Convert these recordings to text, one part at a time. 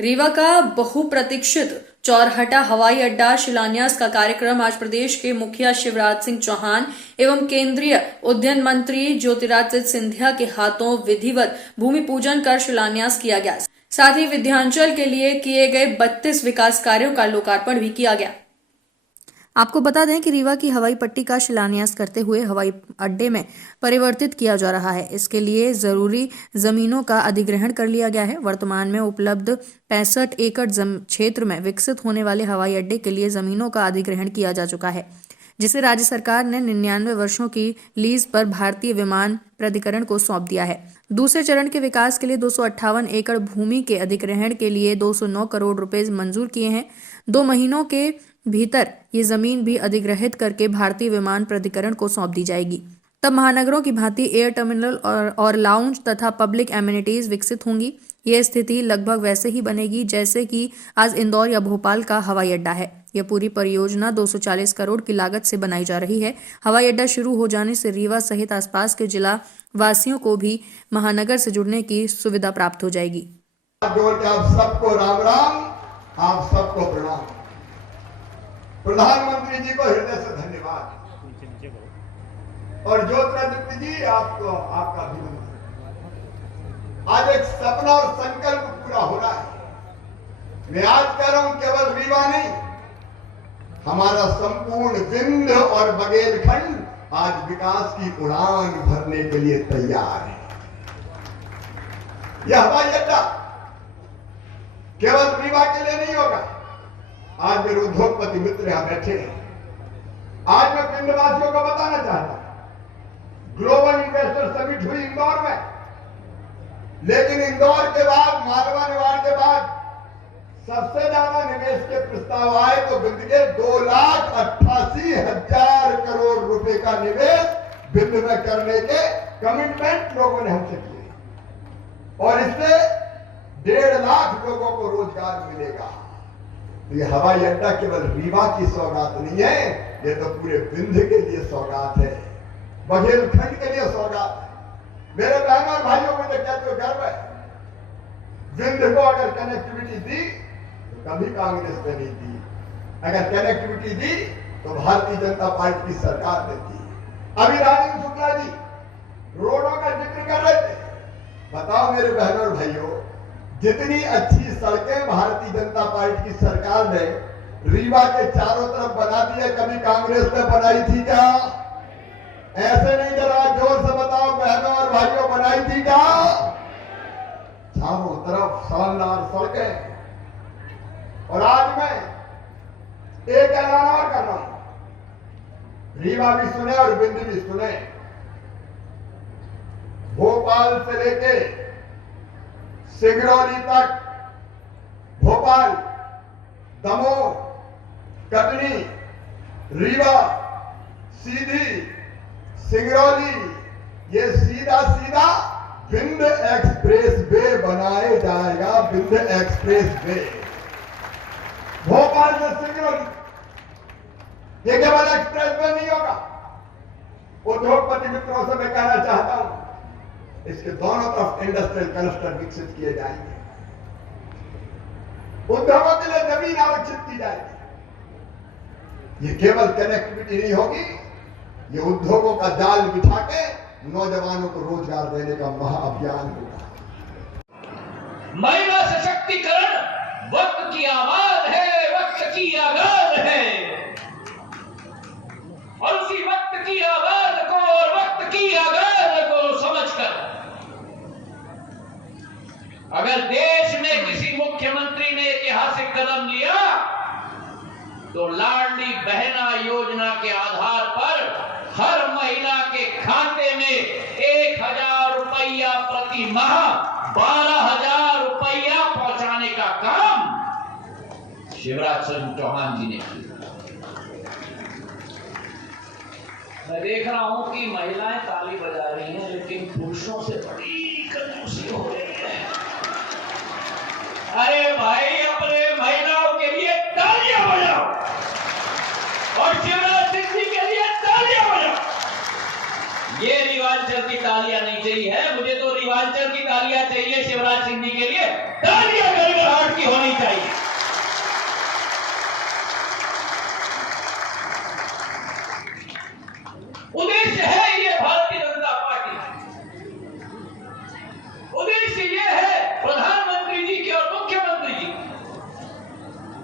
रीवा का बहुप्रतीक्षित चौरहटा हवाई अड्डा शिलान्यास का कार्यक्रम आज प्रदेश के मुखिया शिवराज सिंह चौहान एवं केंद्रीय उड्डयन मंत्री ज्योतिरादित्य सिंधिया के हाथों विधिवत भूमि पूजन कर शिलान्यास किया गया। साथ ही विंध्याचल के लिए किए गए 32 विकास कार्यों का लोकार्पण भी किया गया। आपको बता दें कि रीवा की हवाई पट्टी का शिलान्यास करते हुए हवाई अड्डे में परिवर्तित किया जा रहा है। इसके लिए जरूरी जमीनों का अधिग्रहण कर लिया गया है। वर्तमान में उपलब्ध 65 एकड़ क्षेत्र में विकसित होने वाले हवाई अड्डे के लिए जमीनों का अधिग्रहण किया जा चुका है, जिसे राज्य सरकार ने 99 वर्षों की लीज पर भारतीय विमान प्राधिकरण को सौंप दिया है। दूसरे चरण के विकास के लिए 258 एकड़ भूमि के अधिग्रहण के लिए 209 करोड़ रुपए मंजूर किए हैं। 2 महीनों के भीतर ये जमीन भी अधिग्रहित करके भारतीय विमान प्राधिकरण को सौंप दी जाएगी। तब महानगरों की भांति एयर टर्मिनल और लाउंज तथा पब्लिक एमिनिटीज विकसित होंगी। यह स्थिति लगभग वैसे ही बनेगी जैसे कि आज इंदौर या भोपाल का हवाई अड्डा है। यह पूरी परियोजना 240 करोड़ की लागत से बनाई जा रही है। हवाई अड्डा शुरू हो जाने से रीवा सहित आसपास के जिला वासियों को भी महानगर से जुड़ने की सुविधा प्राप्त हो जाएगी। आप सबको राम राम, आप सबको प्रणाम। प्रधानमंत्री जी को हृदय से धन्यवाद और ज्योतिरादित्य जी आपको आपका अभिनंदन। आज एक सपना और संकल्प पूरा हो रहा है। मैं आज कह रहा हूं केवल रीवा नहीं, हमारा संपूर्ण विंध्य और बघेलखंड आज विकास की उड़ान भरने के लिए तैयार है। यह हवाई अड्डा केवल रीवा के लिए नहीं होगा। आज मेरे उद्योगपति मित्र यहां बैठे हैं। आज मैं पिंडवासियों को बताना चाहता हूं, ग्लोबल इन्वेस्टर समिट हुई इंदौर में, लेकिन इंदौर के बाद, मालवा निवाड़ के बाद सबसे ज्यादा निवेश के प्रस्ताव आए तो बिंद के 2,88,000 करोड़ रुपए का निवेश बिंद में करने के कमिटमेंट लोगों ने हमसे किए और इससे 1.5 लाख लोगों को रोजगार मिलेगा। ये हवाई अड्डा केवल रीवा की सौगात नहीं है, ये तो पूरे विंध्य के लिए सौगात है, बघेलखंड के लिए सौगात है। मेरे बहनों और भाइयों, मुझे कहते हो गर्व है, विंध्य को अगर कनेक्टिविटी दी तो कभी कांग्रेस ने नहीं दी, अगर कनेक्टिविटी दी तो भारतीय जनता पार्टी की सरकार ने दी। अभी राजेंद्र शुक्ला जी रोडों का जिक्र कर रहे थे। बताओ मेरे बहनों और भाइयों, जितनी अच्छी सड़कें भारतीय जनता पार्टी की सरकार ने रीवा के चारों तरफ बना दी है, कभी कांग्रेस ने बनाई थी क्या? ऐसे नहीं, जरा जोर से बताओ बहनों और भाइयों, बनाई थी क्या? चारों तरफ शानदार सड़कें। और आज मैं एक ऐलान और कर रहा हूं, रीवा भी सुने और बिंदी भी सुने। भोपाल से लेके सिंगरौली तक, भोपाल, दमोह, कटनी, रीवा, सीधी, सिंगरौली, ये सीधा सीधा विंध्य एक्सप्रेस वे बनाए जाएगा। विंध्य एक्सप्रेस वे भोपाल से सिंगरौली, ये केवल एक्सप्रेस वे नहीं होगा। उद्योगपति मित्रों से मैं कहना चाहता हूं, इसके दोनों तरफ इंडस्ट्रियल क्लस्टर विकसित किए जाएंगे, उद्योगों के लिए जमीन आरक्षित की जाएगी। ये केवल कनेक्टिविटी नहीं होगी, ये उद्योगों का जाल बिछा के नौजवानों को रोजगार देने का महाअभियान होगा। महिला सशक्तिकरण वक्त की आवाज है, वक्त की आगाज है, और उसी वक्त की आवाज को और वक्त की आगाज को समझकर अगर देश में किसी मुख्यमंत्री ने ऐतिहासिक कदम लिया तो लाडली बहना योजना के आधार पर हर महिला के खाते में 1,000 रुपया प्रति माह 12,000 रुपया पहुंचाने का काम शिवराज सिंह चौहान जी ने किया। मैं देख रहा हूं कि महिलाएं ताली बजा रही हैं, लेकिन पुरुषों से बड़ी कंजूसी हो रही है। अरे भाई, अपने महिलाओं के लिए तालियां बजाओ और शिवराज सिंह जी के लिए तालियां बजाओ। ये रिवांचल की तालियां नहीं चाहिए है, मुझे तो रिवांचल की तालियां चाहिए शिवराज सिंह जी के लिए। तालियां गड़गड़ाहट की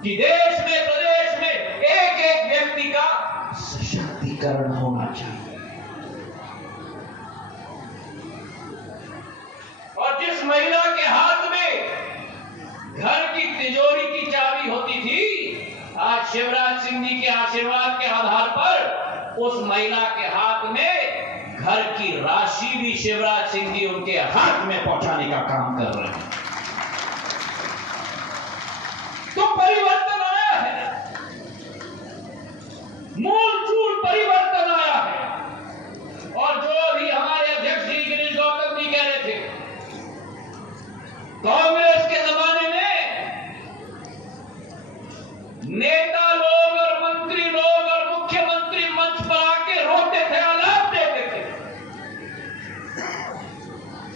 कि देश में प्रदेश में एक एक व्यक्ति का सशक्तिकरण होना चाहिए। और जिस महिला के हाथ में घर की तिजोरी की चाबी होती थी, आज शिवराज सिंह जी के आशीर्वाद के आधार पर उस महिला के हाथ में घर की राशि भी शिवराज सिंह जी उनके हाथ में पहुंचाने का काम कर रहे हैं। तो परिवर्तन आया है, मूल चूल परिवर्तन आया है। और जो अभी हमारे अध्यक्ष श्री गिरीश गौतम जी कह रहे थे, कांग्रेस के जमाने में नेता लोग और मंत्री लोग और मुख्यमंत्री मंच पर आके रोते थे, आलाप देते थे।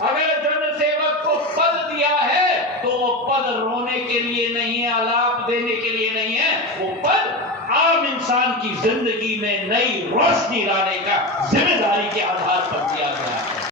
अगर जनसेवक को पद दिया है तो वो पद रोने के लिए नहीं है, आलाप देने के लिए नहीं है। वो पद आम इंसान की जिंदगी में नई रोशनी लाने का जिम्मेदारी के आधार पर दिया